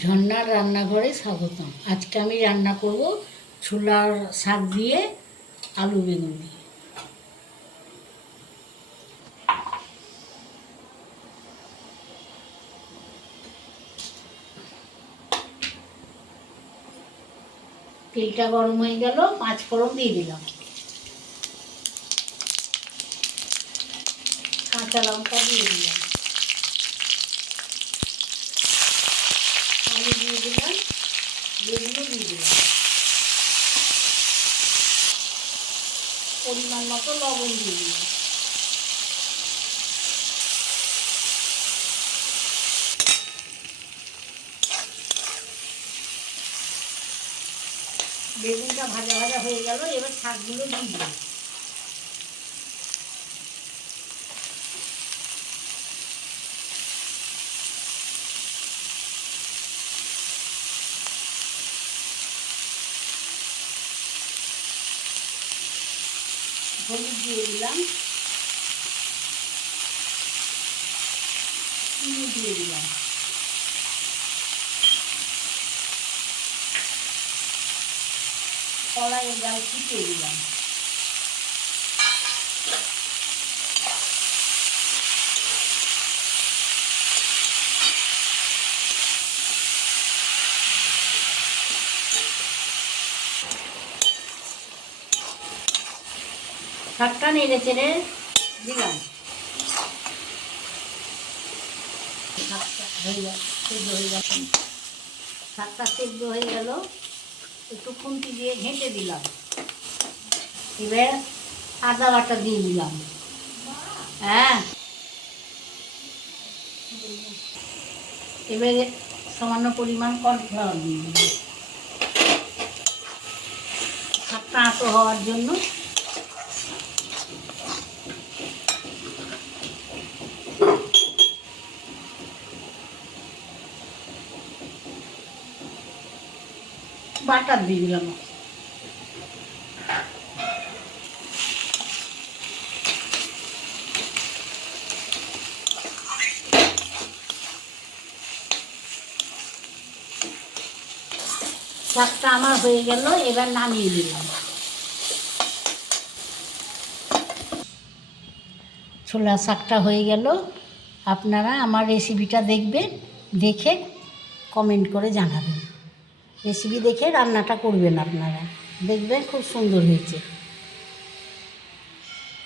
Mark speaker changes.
Speaker 1: ঝর্ণার রান্নাঘরে স্বাগতম। আজকে আমি রান্না করব ছোলার শাক দিয়ে আলু বেগুন দিয়ে। তেলটা গরম হয়ে গেল, পাঁচ ফোড়ন দিয়ে দিলাম। কাঁচা লঙ্কা দিয়ে দিলাম আলু দিয়ে দিলাম বেগুনও দিয়ে দিলাম। পরিমাণ মতো লবণ দিয়ে দিলাম। বেগুনটা ভাজা ভাজা হয়ে গেল, এবার শাকগুলো দিয়ে দিলাম। হলুদ দিয়ে দিলাম। চিনি দিয়ে দিলাম। কড়াইয়ের ডাল ফুটিয়ে দিলাম। শাকটা নেড়ে চেড়ে দিলাম। গেল, সেদ্ধ হয়ে গেল। একটু খুন্তি দিয়ে ঘেঁটে দিলাম। এবার আদা বাটা দিয়ে দিলাম। হ্যাঁ। এবারে সামান্য পরিমাণ কর্নফ্লাওয়ার দিয়ে দিলাম। শাকটা আঁটো হওয়ার জন্য বাটার দিয়ে দিলাম। শাকটা আমার হয়ে গেল, এবার নামিয়ে দিলাম ছোলা শাকটা হয়ে গেল। আপনারা আমার রেসিপিটা দেখবেন, দেখে কমেন্ট করে জানাবেন। রেসিপি দেখে রান্নাটা করবেন আপনারা। দেখবেন খুব সুন্দর হয়েছে।